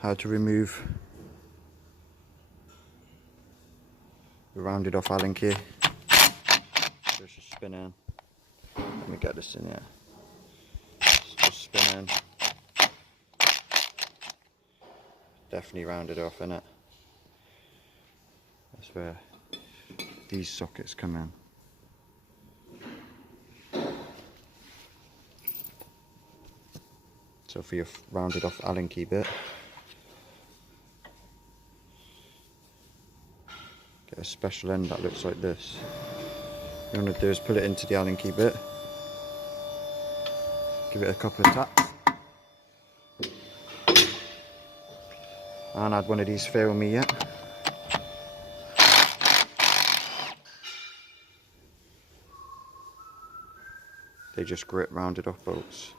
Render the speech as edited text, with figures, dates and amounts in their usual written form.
how to remove the rounded off Allen key. Just spin in. Let me get this in here. Just spin in. Definitely rounded off, innit? That's where these sockets come in. So for your rounded off Allen key bit, get a special end that looks like this. What you want to do is put it into the Allen key bit, give it a couple of taps, I haven't had one of these fail me yet. They just grip rounded off bolts.